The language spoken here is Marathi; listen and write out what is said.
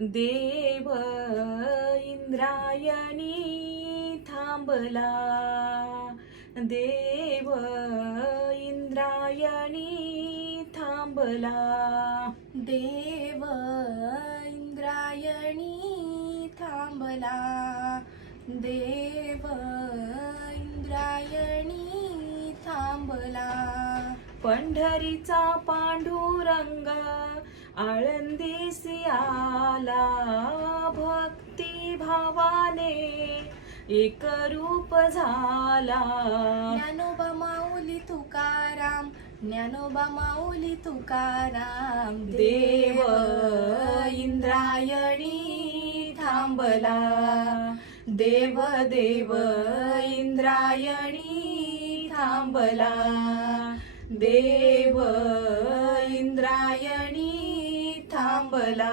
देव इंद्रायणी थांबला, देव इंद्रायणी थांबला, देव इंद्रायणी थांबला, देव इंद्रायणी थांबला. पंढरीचा पांडुरंग आळंदीसी आला, भक्ती भावाने एक रूप झाला. ज्ञानोबा माऊली तुकाराम, ज्ञानोबा माऊली तुकाराम. देव इंद्रायणी थांबला, देव देव इंद्रायणी थांबला, देव इंद्रायणी थांबला.